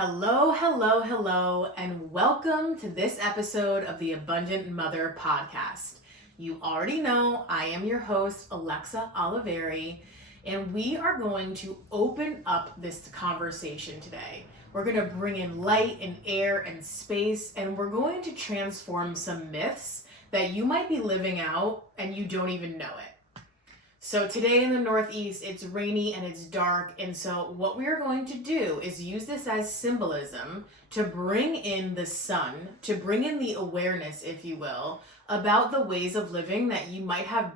Hello, hello, hello, and welcome to this episode of the Abundant Mother podcast. You already know I am your host, Alexa Oliveri, and we are going to open up this conversation today. We're going to bring in light and air and space, and we're going to transform some myths that you might be living out and you don't even know it. So today in the Northeast, it's rainy and it's dark. And so what we are going to do is use this as symbolism to bring in the sun, to bring in the awareness, if you will, about the ways of living that you might have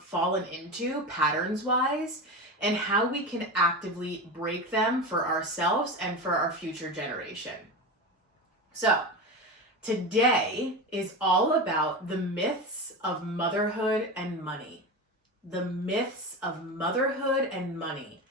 fallen into patterns wise, and how we can actively break them for ourselves and for our future generation. So today is all about the myths of motherhood and money. The myths of motherhood and money.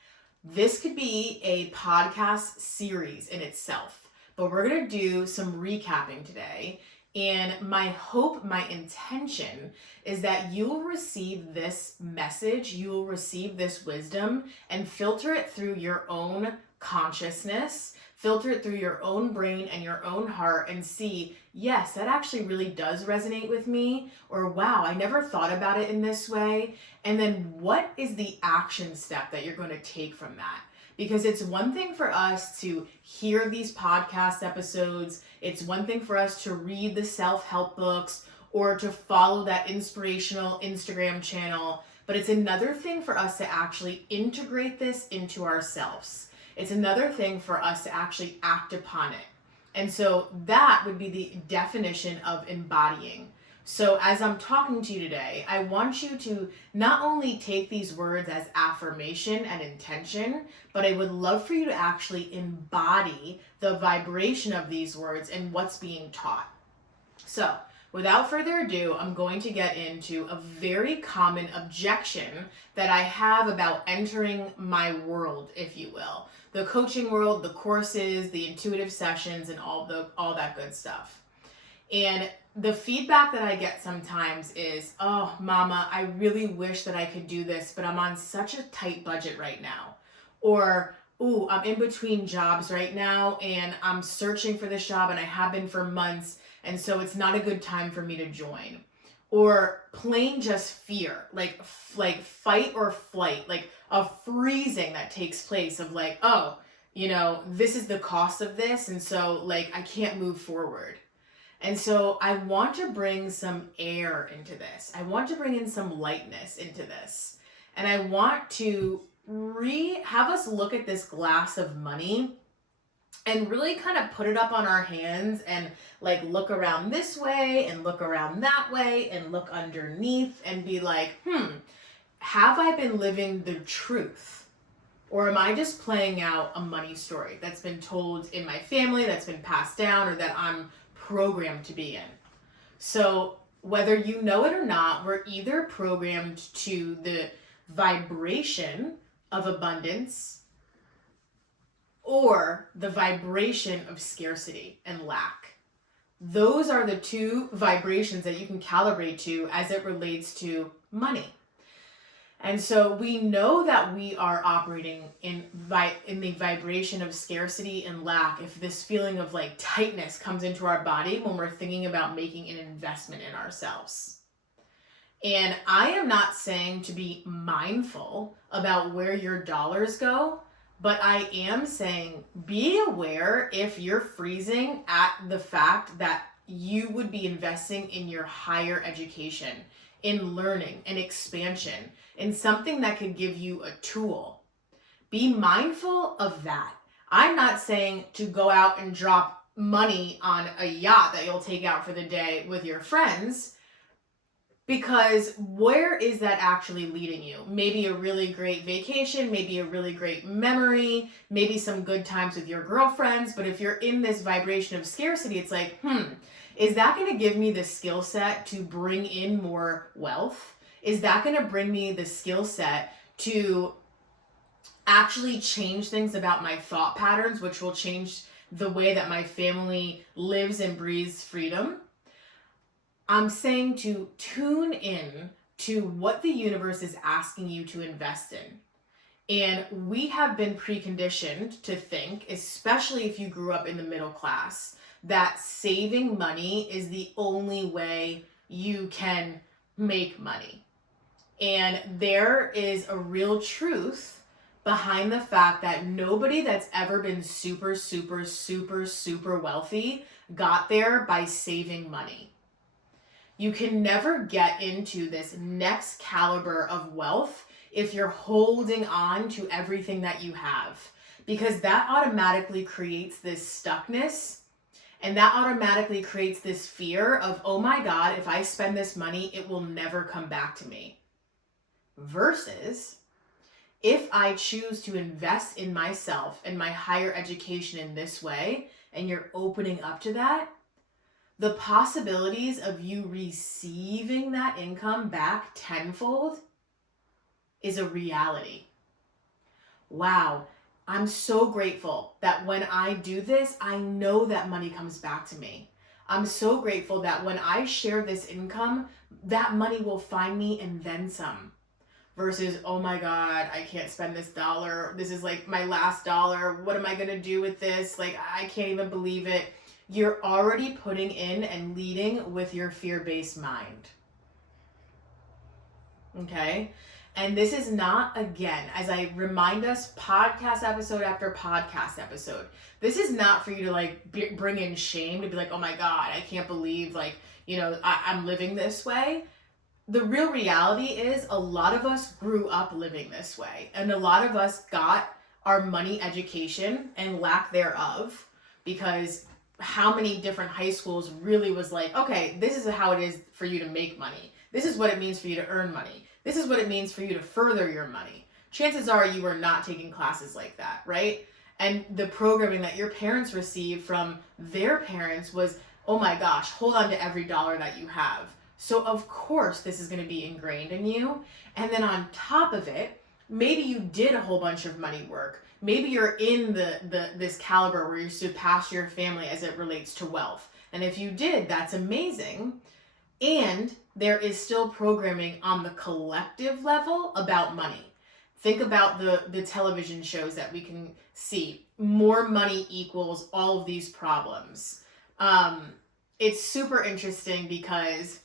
This could be a podcast series in itself, but we're going to do some recapping today. And my hope, my intention is that you'll receive this message, you'll receive this wisdom and filter it through your own consciousness, filter it through your own brain and your own heart and see, yes, that actually really does resonate with me, or wow, I never thought about it in this way. And then what is the action step that you're going to take from that? Because it's one thing for us to hear these podcast episodes. It's one thing for us to read the self-help books or to follow that inspirational Instagram channel. But it's another thing for us to actually integrate this into ourselves. It's another thing for us to actually act upon it. And so that would be the definition of embodying. So as I'm talking to you today, I want you to not only take these words as affirmation and intention, but I would love for you to actually embody the vibration of these words and what's being taught. So without further ado, I'm going to get into a very common objection that I have about entering my world, if you will. The coaching world, the courses, the intuitive sessions, and all that good stuff. And the feedback that I get sometimes is, oh, mama, I really wish that I could do this, but I'm on such a tight budget right now. Or, ooh, I'm in between jobs right now and I'm searching for this job and I have been for months, and so it's not a good time for me to join. Or plain just fear, like fight or flight, like a freezing that takes place of like, oh, this is the cost of this, and so like I can't move forward. And so I want to bring some air into this. I want to bring in some lightness into this. And I want to have us look at this glass of money and really kind of put it up on our hands and like look around this way and look around that way and look underneath and be like, have I been living the truth? Or am I just playing out a money story that's been told in my family, that's been passed down, or that I'm programmed to be in? So whether you know it or not, we're either programmed to the vibration of abundance or the vibration of scarcity and lack. Those are the two vibrations that you can calibrate to as it relates to money. And so we know that we are operating in the vibration of scarcity and lack if this feeling of like tightness comes into our body when we're thinking about making an investment in ourselves. And I am not saying to be mindful about where your dollars go, but I am saying be aware if you're freezing at the fact that you would be investing in your higher education, in learning and expansion, in something that could give you a tool. Be mindful of that. I'm not saying to go out and drop money on a yacht that you'll take out for the day with your friends, because where is that actually leading you? Maybe a really great vacation, maybe a really great memory, maybe some good times with your girlfriends, but if you're in this vibration of scarcity, it's like, is that going to give me the skill set to bring in more wealth? Is that going to bring me the skill set to actually change things about my thought patterns, which will change the way that my family lives and breathes freedom? I'm saying to tune in to what the universe is asking you to invest in. And we have been preconditioned to think, especially if you grew up in the middle class, that saving money is the only way you can make money. And there is a real truth behind the fact that nobody that's ever been super, super, super, super wealthy got there by saving money. You can never get into this next caliber of wealth if you're holding on to everything that you have, because that automatically creates this stuckness, and that automatically creates this fear of, oh my God, if I spend this money, it will never come back to me. Versus, if I choose to invest in myself and my higher education in this way, and you're opening up to that, the possibilities of you receiving that income back tenfold is a reality. Wow, I'm so grateful that when I do this, I know that money comes back to me. I'm so grateful that when I share this income, that money will find me and then some. Versus, oh my God, I can't spend this dollar. This is like my last dollar. What am I going to do with this? Like, I can't even believe it. You're already putting in and leading with your fear-based mind. Okay? And this is not, again, as I remind us podcast episode after podcast episode, this is not for you to like bring in shame, to be like, oh my God, I can't believe like, I'm living this way. The real reality is a lot of us grew up living this way. And a lot of us got our money education and lack thereof, because how many different high schools really was like, okay, this is how it is for you to make money. This is what it means for you to earn money. This is what it means for you to further your money. Chances are you were not taking classes like that, right? And the programming that your parents received from their parents was, oh my gosh, hold on to every dollar that you have. So of course this is going to be ingrained in you. And then on top of it, maybe you did a whole bunch of money work. Maybe you're in this caliber where you surpass your family as it relates to wealth. And if you did, that's amazing. And there is still programming on the collective level about money. Think about the television shows that we can see. More money equals all of these problems. It's super interesting because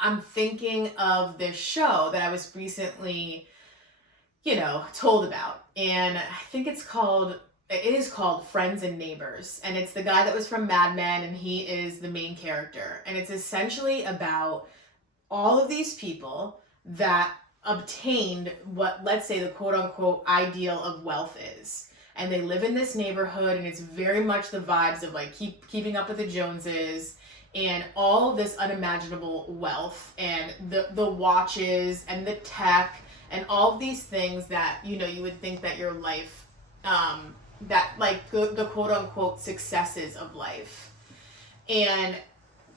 I'm thinking of this show that I was recently, told about. And I think it is called Friends and Neighbors. And it's the guy that was from Mad Men, and he is the main character. And it's essentially about all of these people that obtained what, let's say, the quote unquote ideal of wealth is. And they live in this neighborhood, and it's very much the vibes of like keeping up with the Joneses, and all of this unimaginable wealth, and the watches and the tech and all of these things that, you would think that your life, that like the quote unquote successes of life. And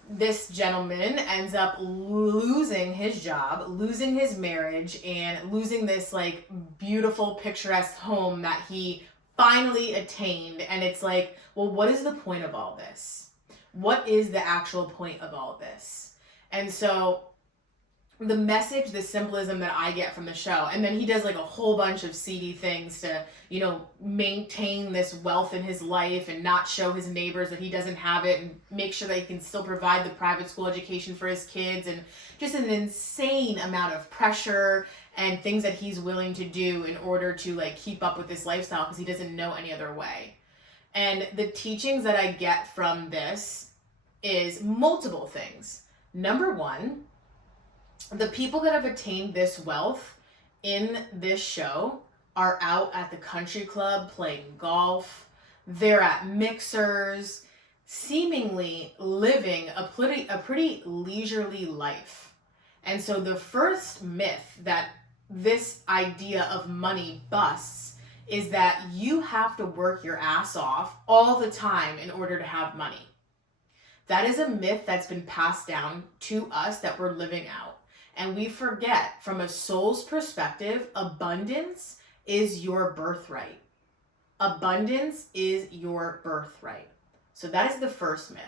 this gentleman ends up losing his job, losing his marriage, and losing this like beautiful picturesque home that he finally attained. And it's like, well, what is the point of all this? What is the actual point of all this? And so the message, the symbolism that I get from the show, and then he does like a whole bunch of seedy things to, maintain this wealth in his life and not show his neighbors that he doesn't have it, and make sure that he can still provide the private school education for his kids, and just an insane amount of pressure and things that he's willing to do in order to like keep up with this lifestyle because he doesn't know any other way. And the teachings that I get from this is multiple things. Number one, the people that have attained this wealth in this show are out at the country club playing golf. They're at mixers, seemingly living a pretty leisurely life. And so the first myth that this idea of money busts is that you have to work your ass off all the time in order to have money. That is a myth that's been passed down to us that we're living out. And we forget, from a soul's perspective, abundance is your birthright. Abundance is your birthright. So that is the first myth.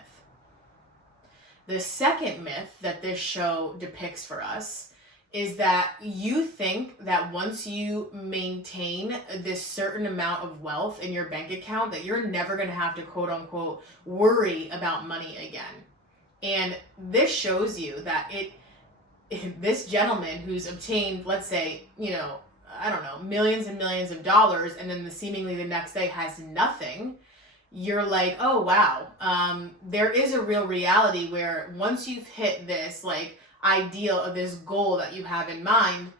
The second myth that this show depicts for us is that you think that once you maintain this certain amount of wealth in your bank account, that you're never going to have to quote unquote worry about money again. And this shows you that this gentleman who's obtained, let's say, I don't know, millions and millions of dollars, and then seemingly the next day has nothing, you're like, oh wow, there is a real reality where once you've hit this like ideal of this goal that you have in mind,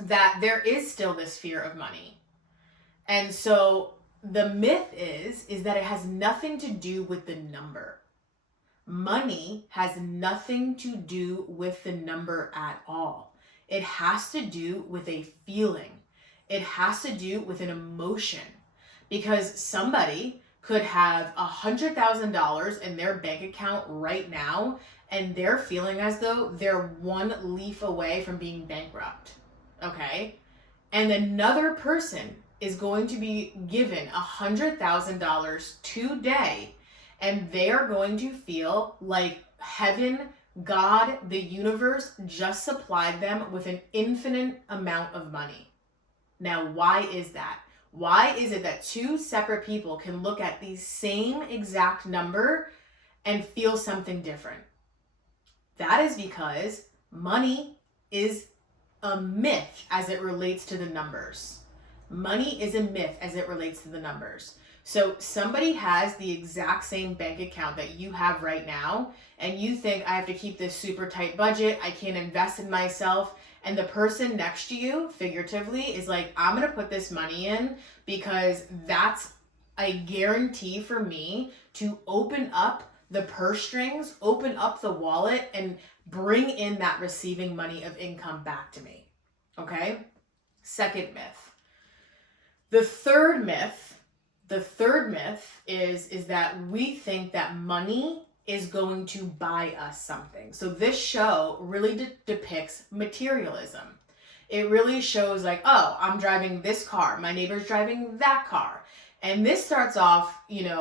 that there is still this fear of money. And so the myth is that it has nothing to do with the number. Money has nothing to do with the number at all. It has to do with a feeling. It has to do with an emotion. Because somebody could have $100,000 in their bank account right now, and they're feeling as though they're one leaf away from being bankrupt. Okay? And another person is going to be given $100,000 today, and they are going to feel like heaven, God, the universe just supplied them with an infinite amount of money. Now, why is that? Why is it that two separate people can look at the same exact number and feel something different? That is because money is a myth as it relates to the numbers. Money is a myth as it relates to the numbers. So somebody has the exact same bank account that you have right now, and you think, I have to keep this super tight budget, I can't invest in myself. And the person next to you, figuratively, is like, I'm going to put this money in because that's a guarantee for me to open up the purse strings, open up the wallet, and bring in that receiving money of income back to me. Okay? Second myth. The third myth is that we think that money is going to buy us something. So this show really depicts materialism. It really shows like, oh, I'm driving this car, my neighbor's driving that car. And this starts off, in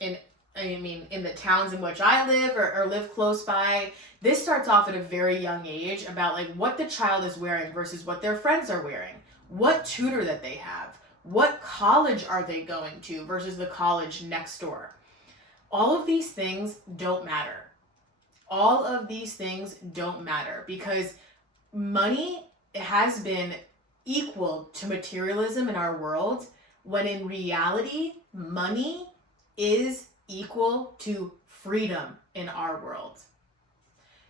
the towns in which I live or live close by, this starts off at a very young age about like what the child is wearing versus what their friends are wearing, what tutor that they have, what college are they going to versus the college next door. All of these things don't matter. All of these things don't matter because money has been equal to materialism in our world, when in reality, money is equal to freedom in our world.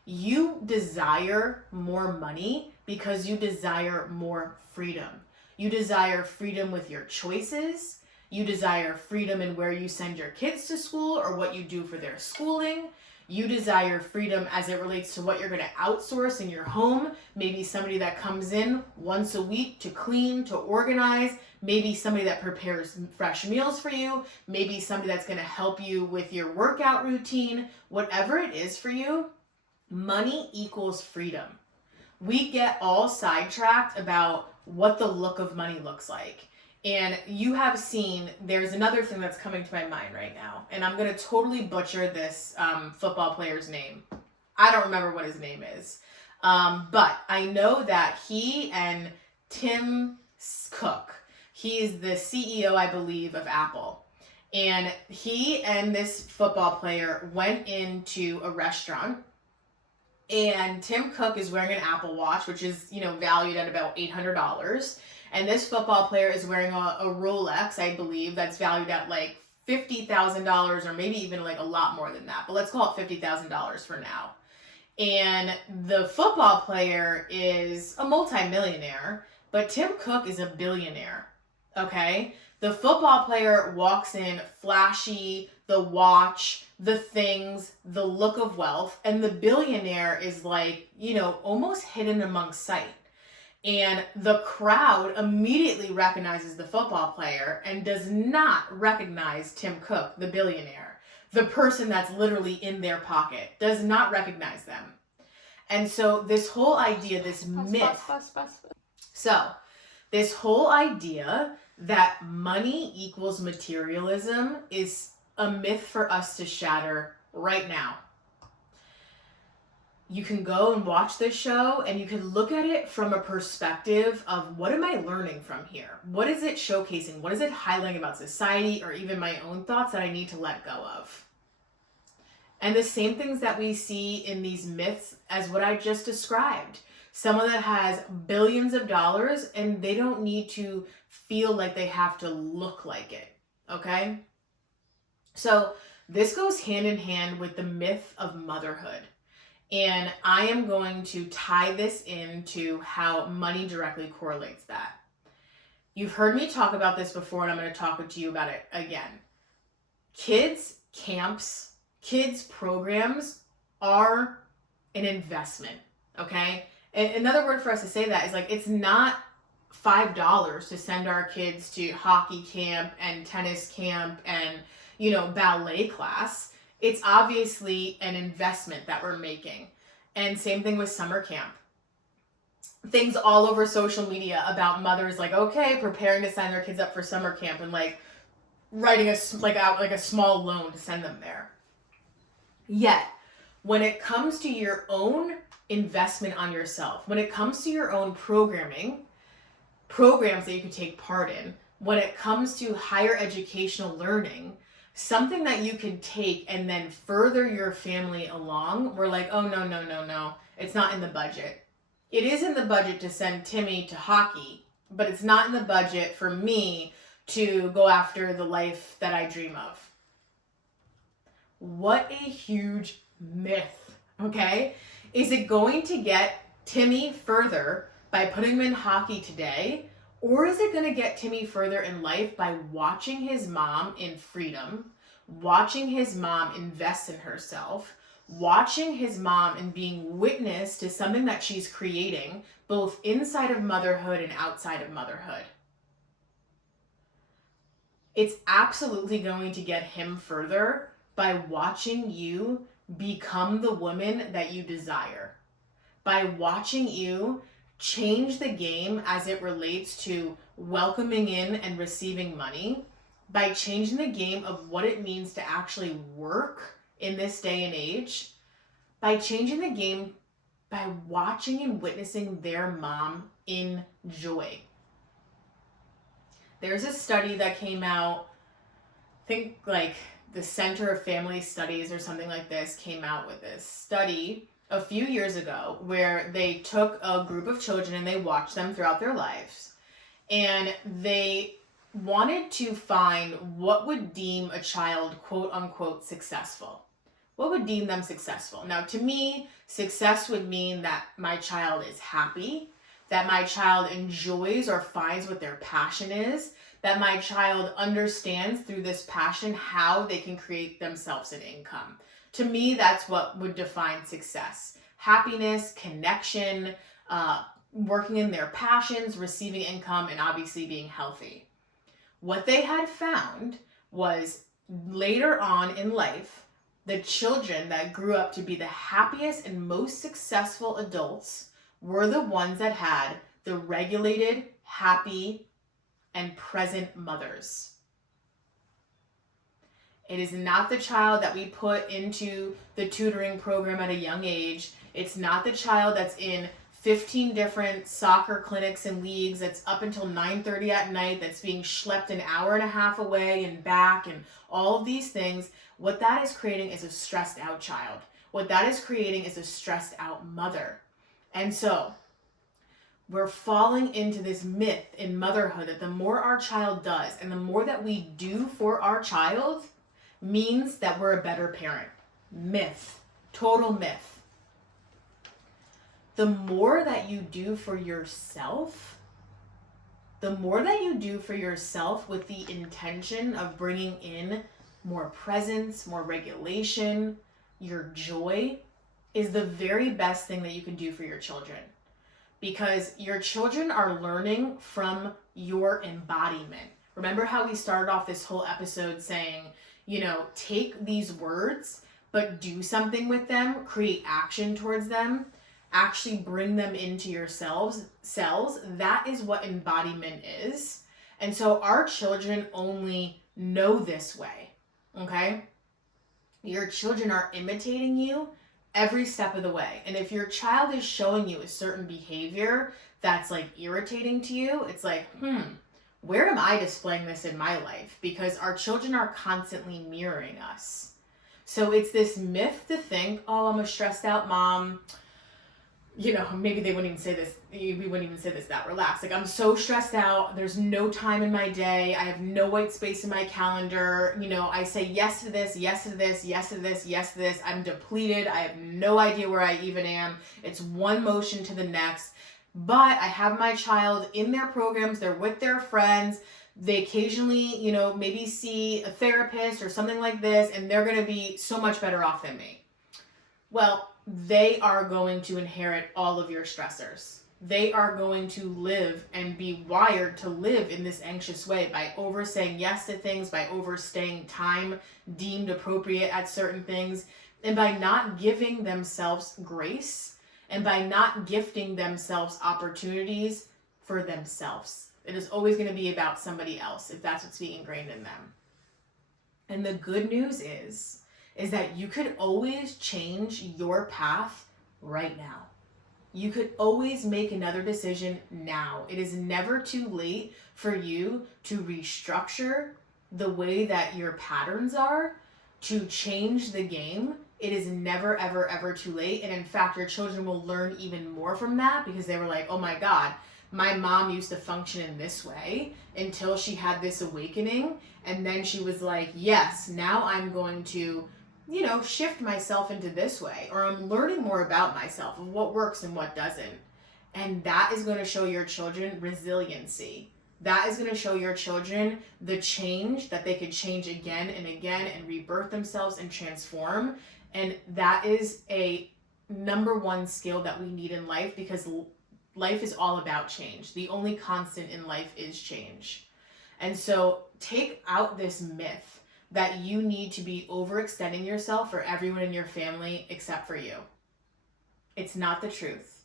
You desire more money because you desire more freedom. You desire freedom with your choices. You desire freedom in where you send your kids to school or what you do for their schooling. You desire freedom as it relates to what you're going to outsource in your home. Maybe somebody that comes in once a week to clean, to organize. Maybe somebody that prepares fresh meals for you. Maybe somebody that's going to help you with your workout routine. Whatever it is for you, money equals freedom. We get all sidetracked about what the look of money looks like. And you have seen, there's another thing that's coming to my mind right now, and I'm going to totally butcher this football player's name. I don't remember what his name is. But I know that he and Tim Cook, he is the CEO, I believe, of Apple. And he and this football player went into a restaurant, and Tim Cook is wearing an Apple Watch, which is, valued at about $800. And this football player is wearing a Rolex, I believe, that's valued at like $50,000 or maybe even like a lot more than that. But let's call it $50,000 for now. And the football player is a multimillionaire, but Tim Cook is a billionaire. Okay? The football player walks in flashy, the watch, the things, the look of wealth, and the billionaire is like, almost hidden amongst sight. And the crowd immediately recognizes the football player and does not recognize Tim Cook, the billionaire. The person that's literally in their pocket does not recognize them. And so this whole idea, this myth. So this whole idea that money equals materialism is a myth for us to shatter right now. you can go and watch this show and you can look at it from a perspective of, what am I learning from here? What is it showcasing? What is it highlighting about society or even my own thoughts that I need to let go of? And the same things that we see in these myths as what I just described. Someone that has billions of dollars and they don't need to feel like they have to look like it, okay? So this goes hand in hand with the myth of motherhood. And I am going to tie this into how money directly correlates that. You've heard me talk about this before, and I'm going to talk to you about it again. Kids camps, kids programs are an investment, okay? And another word for us to say that is like, it's not $5 to send our kids to hockey camp and tennis camp and, ballet class. It's obviously an investment that we're making. And same thing with summer camp. Things all over social media about mothers like, okay, preparing to sign their kids up for summer camp and like writing a small loan to send them there. Yet, when it comes to your own investment on yourself, when it comes to your own programs that you can take part in, when it comes to higher educational learning, something that you can take and then further your family along, we're like, oh, no. It's not in the budget. It is in the budget to send Timmy to hockey, but it's not in the budget for me to go after the life that I dream of. What a huge myth, okay? Is it going to get Timmy further by putting him in hockey today? Or is it going to get Timmy further in life by watching his mom in freedom, watching his mom invest in herself, watching his mom and being witness to something that she's creating, both inside of motherhood and outside of motherhood? It's absolutely going to get him further by watching you become the woman that you desire, by watching you change the game as it relates to welcoming in and receiving money, by changing the game of what it means to actually work in this day and age, by changing the game by watching and witnessing their mom enjoy. There's a study that came out, I think like the Center of Family Studies or something like this came out with this study a few years ago where they took a group of children and they watched them throughout their lives. And they wanted to find what would deem a child, quote unquote, successful. What would deem them successful? Now, to me, success would mean that my child is happy, that my child enjoys or finds what their passion is, that my child understands through this passion how they can create themselves an income. To me, that's what would define success. Happiness, connection, working in their passions, receiving income, and obviously being healthy. What they had found was later on in life, the children that grew up to be the happiest and most successful adults were the ones that had the regulated, happy, and present mothers. It is not the child that we put into the tutoring program at a young age. It's not the child that's in 15 different soccer clinics and leagues that's up until 9:30 at night, that's being schlepped an hour and a half away and back and all of these things. What that is creating is a stressed out child. What that is creating is a stressed out mother. And so we're falling into this myth in motherhood that the more our child does and the more that we do for our child means that we're a better parent. Myth. Total myth. The more that you do for yourself, with the intention of bringing in more presence, more regulation, your joy, is the very best thing that you can do for your children. Because your children are learning from your embodiment. Remember how we started off this whole episode saying, take these words, but do something with them, create action towards them, actually bring them into your cells. That is what embodiment is. And so our children only know this way, okay? Your children are imitating you every step of the way. And if your child is showing you a certain behavior that's like irritating to you, it's like, where am I displaying this in my life? Because our children are constantly mirroring us. So it's this myth to think, oh, I'm a stressed out mom. You know, maybe they wouldn't even say this. We wouldn't even say this that relaxed. Like, I'm so stressed out. There's no time in my day. I have no white space in my calendar. You know, I say yes to this, yes to this, yes to this, yes to this. I'm depleted. I have no idea where I even am. It's one motion to the next. But I have my child in their programs. They're with their friends. They occasionally, you know, maybe see a therapist or something like this, and they're going to be so much better off than me. Well, they are going to inherit all of your stressors. They are going to live and be wired to live in this anxious way by saying yes to things, by overstaying time deemed appropriate at certain things, and by not giving themselves grace, and by not gifting themselves opportunities for themselves. It is always going to be about somebody else if that's what's being ingrained in them. And the good news is that you could always change your path right now. You could always make another decision now. It is never too late for you to restructure the way that your patterns are, to change the game. It is never, ever, ever too late. And in fact, your children will learn even more from that, because they were like, oh my God, my mom used to function in this way until she had this awakening. And then she was like, yes, now I'm going to, you know, shift myself into this way, or I'm learning more about myself of what works and what doesn't. And that is going to show your children resiliency. That is going to show your children the change, that they could change again and again and rebirth themselves and transform. And that is a number one skill that we need in life, because life is all about change. The only constant in life is change. And so take out this myth that you need to be overextending yourself for everyone in your family except for you. It's not the truth.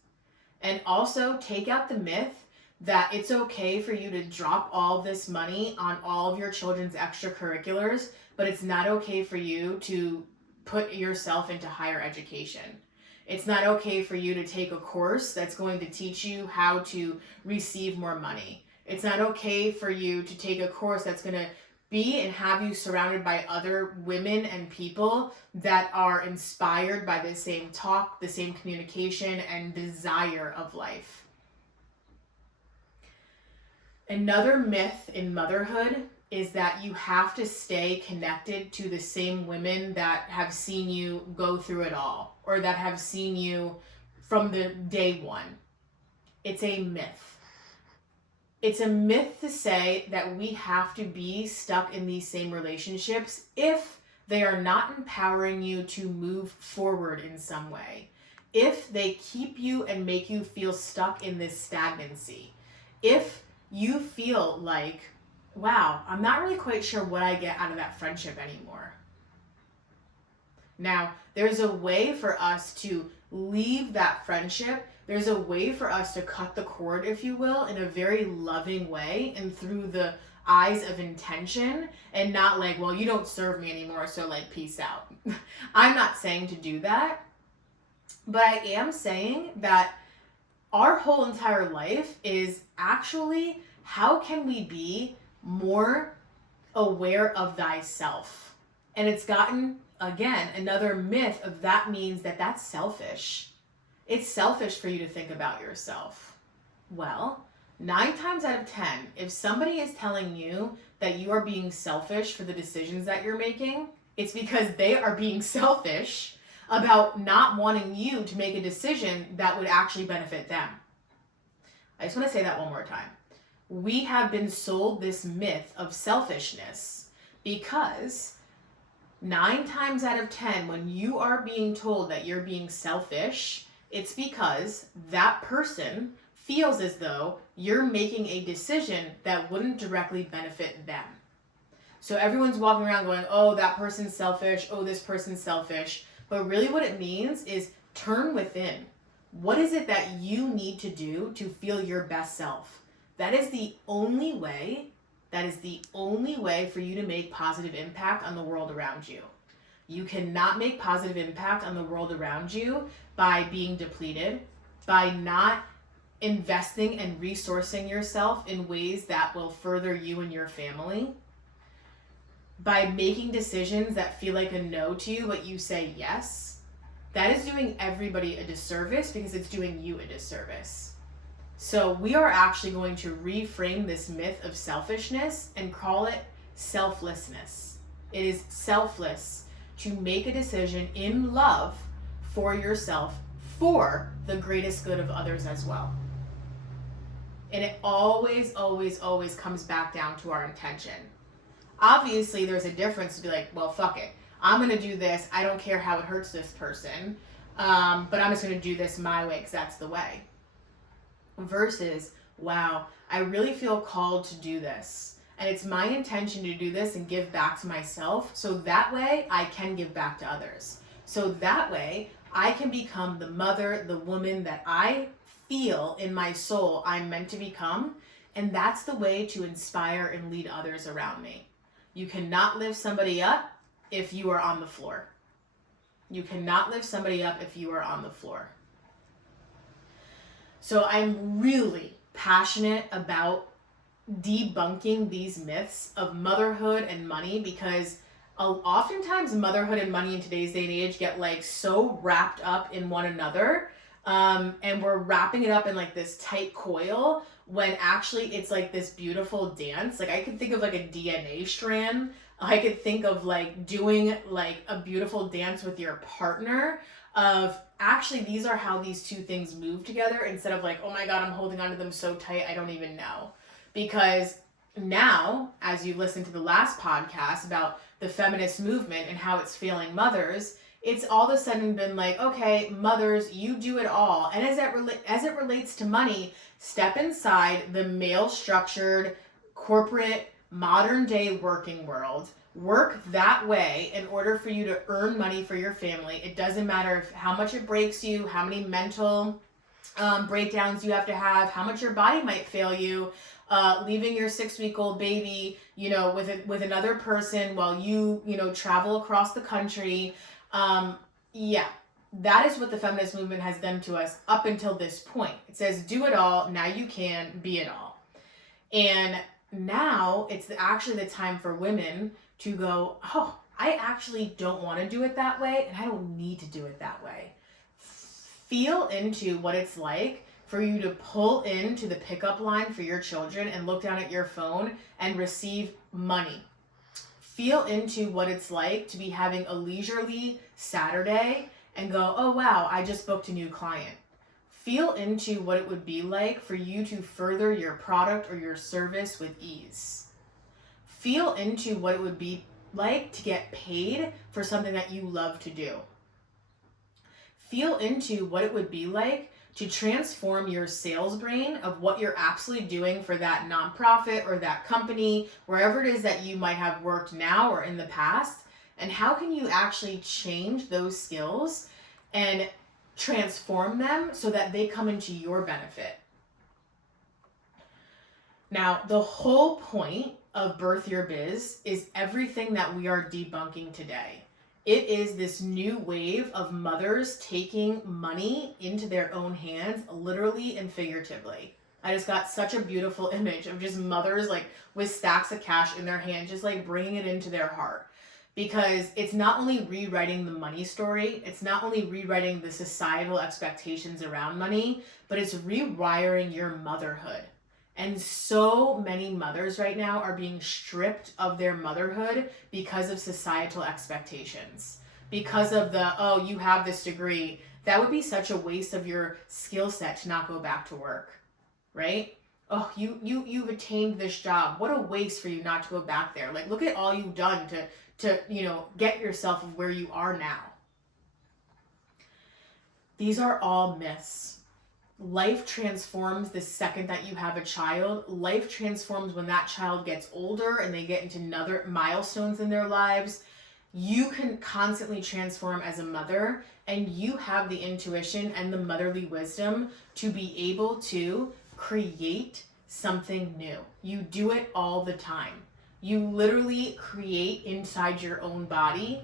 And also take out the myth that it's okay for you to drop all this money on all of your children's extracurriculars, but it's not okay for you to put yourself into higher education. It's not okay for you to take a course that's going to teach you how to receive more money. It's not okay for you to take a course that's going to be and have you surrounded by other women and people that are inspired by the same talk, the same communication, and desire of life. Another myth in motherhood is that you have to stay connected to the same women that have seen you go through it all, or that have seen you from the day one. It's a myth. It's a myth to say that we have to be stuck in these same relationships if they are not empowering you to move forward in some way. If they keep you and make you feel stuck in this stagnancy. If you feel like, wow, I'm not really quite sure what I get out of that friendship anymore. Now, there's a way for us to leave that friendship. There's a way for us to cut the cord, if you will, in a very loving way and through the eyes of intention, and not like, well, you don't serve me anymore, so like, peace out. I'm not saying to do that, but I am saying that our whole entire life is actually, how can we be more aware of thyself? And it's gotten, again, another myth of that means that that's selfish. It's selfish for you to think about yourself. Well, 9 times out of 10, if somebody is telling you that you are being selfish for the decisions that you're making, it's because they are being selfish about not wanting you to make a decision that would actually benefit them. I just want to say that one more time. We have been sold this myth of selfishness because 9 times out of 10, when you are being told that you're being selfish, it's because that person feels as though you're making a decision that wouldn't directly benefit them. So everyone's walking around going, oh, that person's selfish, oh, this person's selfish. But really what it means is turn within. What is it that you need to do to feel your best self? That is the only way for you to make positive impact on the world around you. You cannot make positive impact on the world around you by being depleted, by not investing and resourcing yourself in ways that will further you and your family, by making decisions that feel like a no to you, but you say yes. That is doing everybody a disservice because it's doing you a disservice. So we are actually going to reframe this myth of selfishness and call it selflessness. It is selfless to make a decision in love for yourself for the greatest good of others as well. And it always, always, always comes back down to our intention. Obviously, there's a difference to be like, well, fuck it. I'm going to do this. I don't care how it hurts this person. But I'm just going to do this my way because that's the way. Versus, wow, I really feel called to do this. And it's my intention to do this and give back to myself. So that way I can give back to others. So that way I can become the mother, the woman that I feel in my soul I'm meant to become. And that's the way to inspire and lead others around me. You cannot lift somebody up if you are on the floor. You cannot lift somebody up if you are on the floor. So I'm really passionate about debunking these myths of motherhood and money, because oftentimes motherhood and money in today's day and age get like so wrapped up in one another, and we're wrapping it up in like this tight coil when actually it's like this beautiful dance. Like I could think of like a DNA strand. I could think of like doing like a beautiful dance with your partner of actually these are how these two things move together, instead of like, oh my God, I'm holding onto them so tight I don't even know. Because now, as you listen to the last podcast about the feminist movement and how it's failing mothers, it's all of a sudden been like, okay, mothers, you do it all. And as it relates to money, step inside the male structured corporate modern day working world. Work that way in order for you to earn money for your family. It doesn't matter how much it breaks you, how many mental breakdowns you have to have, how much your body might fail you, leaving your 6-week-old baby, with another person while you travel across the country. Yeah, that is what the feminist movement has done to us up until this point. It says, do it all. Now you can be it all. And now it's actually the time for women to go, oh, I actually don't want to do it that way, and I don't need to do it that way. Feel into what it's like for you to pull into the pickup line for your children and look down at your phone and receive money. Feel into what it's like to be having a leisurely Saturday and go, oh wow, I just booked a new client. Feel into what it would be like for you to further your product or your service with ease. Feel into what it would be like to get paid for something that you love to do. Feel into what it would be like to transform your sales brain of what you're absolutely doing for that nonprofit or that company, wherever it is that you might have worked now or in the past, and how can you actually change those skills and transform them so that they come into your benefit. Now, the whole point of Birth Your Biz is everything that we are debunking today. It is this new wave of mothers taking money into their own hands, literally and figuratively. I just got such a beautiful image of just mothers like with stacks of cash in their hand, just like bringing it into their heart. Because it's not only rewriting the money story, it's not only rewriting the societal expectations around money, but it's rewiring your motherhood. And so many mothers right now are being stripped of their motherhood because of societal expectations. Because of the, oh, you have this degree. That would be such a waste of your skill set to not go back to work, right? Oh, you've attained this job. What a waste for you not to go back there. Like, look at all you've done to get yourself where you are now. These are all myths. Life transforms the second that you have a child. Life transforms when that child gets older and they get into another milestones in their lives. You can constantly transform as a mother, and you have the intuition and the motherly wisdom to be able to create something new. You do it all the time. You literally create inside your own body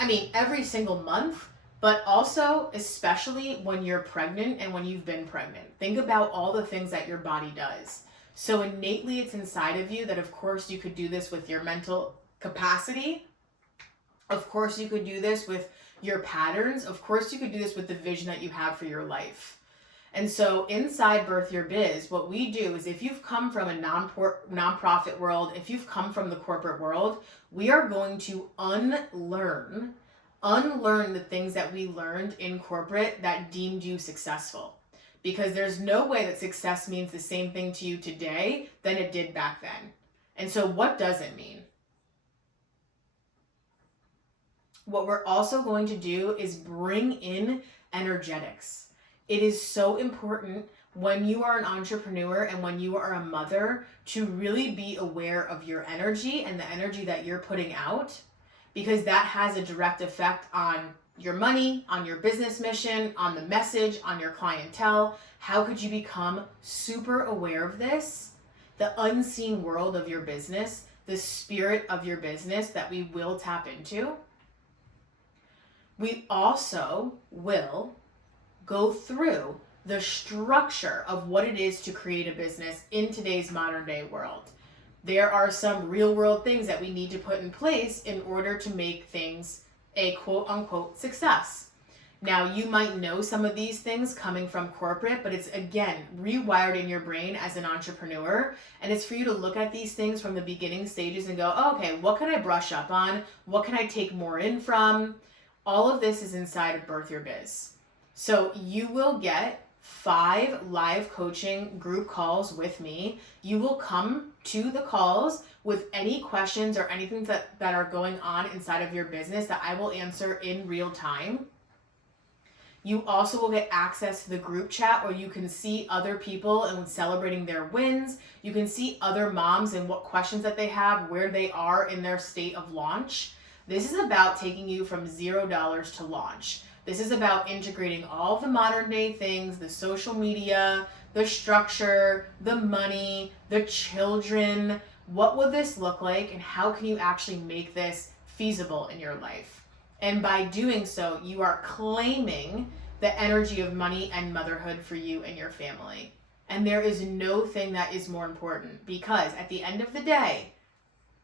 every single month, but also especially when you're pregnant and when you've been pregnant. Think about all the things that your body does. So innately it's inside of you that of course you could do this with your mental capacity. Of course you could do this with your patterns. Of course you could do this with the vision that you have for your life. And so inside Birth Your Biz, what we do is if you've come from a nonprofit world, if you've come from the corporate world, we are going to unlearn the things that we learned in corporate that deemed you successful. Because there's no way that success means the same thing to you today than it did back then. And so what does it mean? What we're also going to do is bring in energetics. It is so important when you are an entrepreneur and when you are a mother to really be aware of your energy and the energy that you're putting out, because that has a direct effect on your money, on your business mission, on the message, on your clientele. How could you become super aware of this? The unseen world of your business, the spirit of your business that we will tap into. We also will go through the structure of what it is to create a business in today's modern day world. There are some real world things that we need to put in place in order to make things a quote unquote success. Now, you might know some of these things coming from corporate, but it's again rewired in your brain as an entrepreneur. And it's for you to look at these things from the beginning stages and go, oh, okay, what can I brush up on? What can I take more in from? All of this is inside of Birth Your Biz. So you will get 5 live coaching group calls with me. You will come to the calls with any questions or anything that are going on inside of your business that I will answer in real time. You also will get access to the group chat where you can see other people and celebrating their wins. You can see other moms and what questions that they have, where they are in their state of launch. This is about taking you from $0 to launch. This is about integrating all the modern day things, the social media, the structure, the money, the children. What will this look like and how can you actually make this feasible in your life? And by doing so, you are claiming the energy of money and motherhood for you and your family. And there is no thing that is more important, because at the end of the day,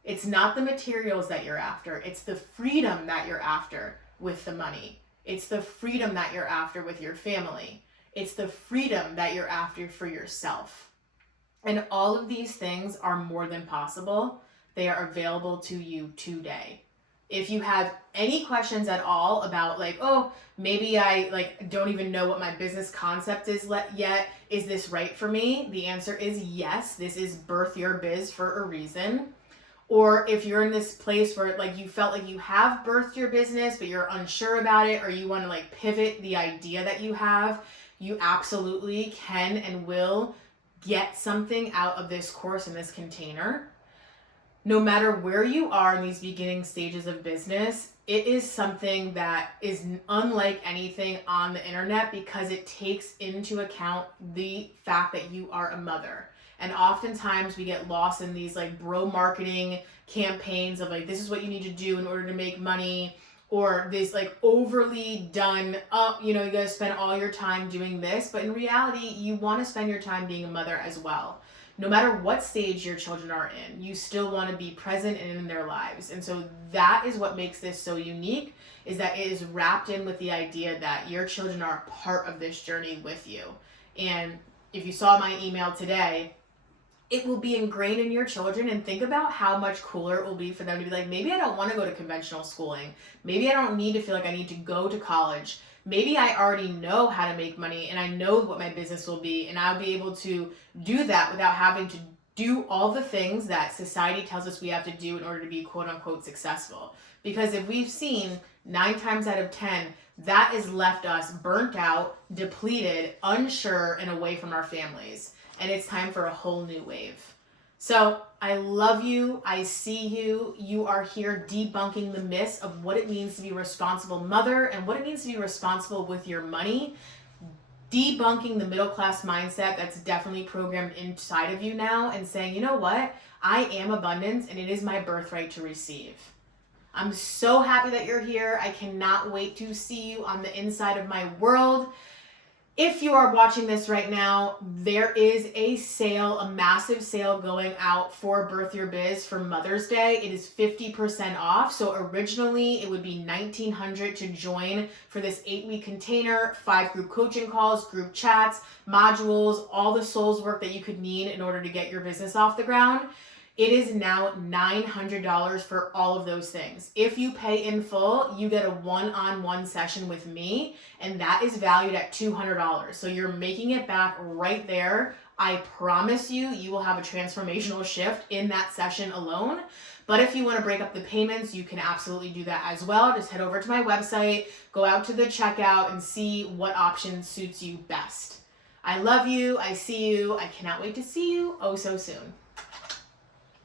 it's not the materials that you're after. It's the freedom that you're after with the money. It's the freedom that you're after with your family. It's the freedom that you're after for yourself. And all of these things are more than possible. They are available to you today. If you have any questions at all about maybe I don't even know what my business concept is yet. Is this right for me? The answer is yes. This is Birth Your Biz for a reason. Or if you're in this place where you felt like you have birthed your business, but you're unsure about it, or you want to pivot the idea that you have, you absolutely can and will get something out of this course in this container. No matter where you are in these beginning stages of business, it is something that is unlike anything on the internet because it takes into account the fact that you are a mother. And oftentimes we get lost in these bro marketing campaigns of this is what you need to do in order to make money, or this overly done, you gotta spend all your time doing this. But in reality, you want to spend your time being a mother as well. No matter what stage your children are in, you still want to be present and in their lives. And so that is what makes this so unique, is that it is wrapped in with the idea that your children are a part of this journey with you. And if you saw my email today, it will be ingrained in your children, and think about how much cooler it will be for them to be maybe I don't want to go to conventional schooling. Maybe I don't need to feel like I need to go to college. Maybe I already know how to make money and I know what my business will be, and I'll be able to do that without having to do all the things that society tells us we have to do in order to be quote unquote successful. Because if we've seen 9 times out of 10, that has left us burnt out, depleted, unsure, and away from our families. And it's time for a whole new wave. So I love you. I see you. You are here debunking the myths of what it means to be a responsible mother and what it means to be responsible with your money. Debunking the middle class mindset that's definitely programmed inside of you now, and saying, you know what? I am abundance and it is my birthright to receive. I'm so happy that you're here. I cannot wait to see you on the inside of my world. If you are watching this right now, there is a sale, a massive sale going out for Birth Your Biz for Mother's Day. It is 50% off. So originally it would be $1,900 to join for this 8-week container, 5 group coaching calls, group chats, modules, all the souls work that you could need in order to get your business off the ground. It is now $900 for all of those things. If you pay in full, you get a one-on-one session with me, and that is valued at $200. So you're making it back right there. I promise you, you will have a transformational shift in that session alone. But if you want to break up the payments, you can absolutely do that as well. Just head over to my website, go out to the checkout, and see what option suits you best. I love you. I see you. I cannot wait to see you oh so soon.